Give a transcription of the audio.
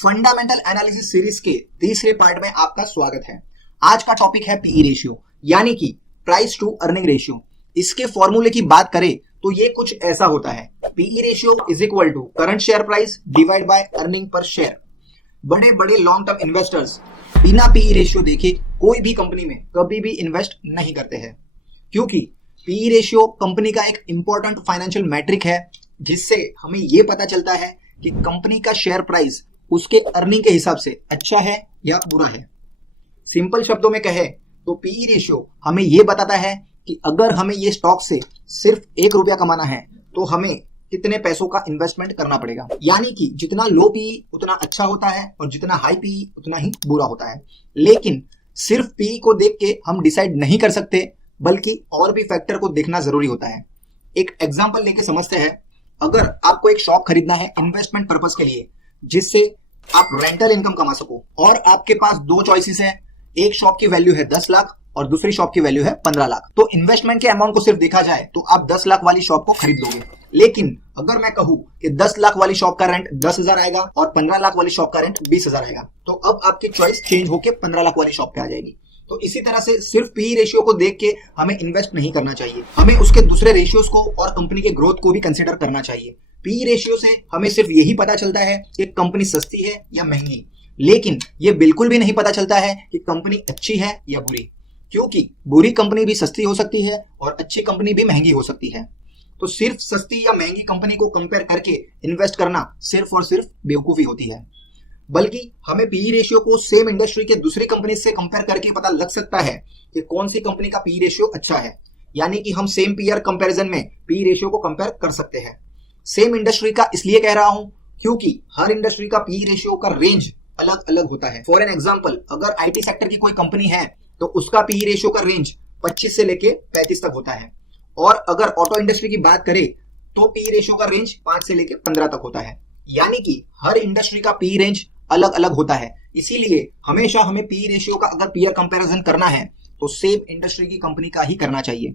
Fundamental analysis series के तीसरे part में आपका स्वागत है। आज का टॉपिक है पीई रेशियो यानी कि प्राइस टू अर्निंग रेशियो। इसके फॉर्मूले की बात करें तो ये कुछ ऐसा होता है, PE ratio is equal to current share price divide by earning per share. बड़े बड़े लॉन्ग टर्म इन्वेस्टर्स बिना पीई रेशियो देखे कोई भी कंपनी में कभी भी इन्वेस्ट नहीं करते हैं, क्योंकि पीई रेशियो कंपनी का एक इंपॉर्टेंट फाइनेंशियल मैट्रिक है जिससे हमें यह पता चलता है कि कंपनी का शेयर प्राइस उसके अर्निंग के हिसाब से अच्छा है या बुरा है। सिंपल शब्दों में कहे तो पीई रेशियो हमें यह बताता है कि अगर हमें ये स्टॉक से सिर्फ 1 रुपया कमाना है तो हमें कितने पैसों का इन्वेस्टमेंट करना पड़ेगा। यानी कि जितना लो पीई उतना अच्छा होता है और जितना हाई पीई उतना ही बुरा होता है। लेकिन सिर्फ पीई को देख के हम डिसाइड नहीं कर सकते, बल्कि और भी फैक्टर को देखना जरूरी होता है। एक एग्जांपल लेके समझते हैं। अगर आपको एक शॉप खरीदना है इन्वेस्टमेंट पर्पस के लिए जिससे आप रेंटल इनकम कमा सको, और आपके पास दो चॉइसेस है, एक शॉप की वैल्यू है 10 लाख और दूसरी शॉप की वैल्यू है 15 लाख, तो इन्वेस्टमेंट के अमाउंट को सिर्फ देखा जाए तो आप 10 लाख वाली शॉप को खरीद लोगे। लेकिन अगर मैं कहूं कि 10 लाख वाली शॉप का रेंट 10,000 आएगा और 15 लाख वाली शॉप का रेंट 20,000 आएगा, तो अब आपकी चॉइस चेंज होकर 15 लाख वाली शॉप पे आ जाएगी। तो इसी तरह से सिर्फ पीई रेशियो को देख के हमें इन्वेस्ट नहीं करना चाहिए, हमें उसके दूसरे रेशियोज को और कंपनी के ग्रोथ को भी कंसीडर करना चाहिए। पीई रेशियो से हमें सिर्फ यही पता चलता है कि कंपनी सस्ती है या महंगी, लेकिन यह बिल्कुल भी नहीं पता चलता है कि कंपनी अच्छी है या बुरी, क्योंकि बुरी कंपनी भी सस्ती हो सकती है और अच्छी कंपनी भी महंगी हो सकती है। तो सिर्फ सस्ती या महंगी कंपनी को कंपेयर करके इन्वेस्ट करना सिर्फ और सिर्फ बेवकूफी होती है। बल्कि हमें पीई रेशियो को सेम इंडस्ट्री के दूसरी कंपनी से कंपेयर करके पता लग सकता है कि कौन सी कंपनी का पीई रेशियो अच्छा है। यानी कि हम सेम पीयर कंपैरिजन में पीई रेशियो को कंपेयर कर सकते हैं। सेम इंडस्ट्री का इसलिए कह रहा हूं क्योंकि हर इंडस्ट्री का पीई रेशियो का रेंज अलग अलग होता है। फॉर एन एग्जांपल, अगर आईटी सेक्टर की कोई कंपनी है तो उसका पीई रेशियो का रेंज 25 से लेके 35 तक होता है, और अगर ऑटो इंडस्ट्री की बात करें तो पीई रेशियो का रेंज 5 से लेके 15 तक होता है। यानी कि हर इंडस्ट्री का पीई रेंज अलग अलग होता है। इसीलिए हमेशा हमें पीई रेशियो का अगर पीयर कंपैरिजन करना है तो सेम इंडस्ट्री की कंपनी का ही करना चाहिए।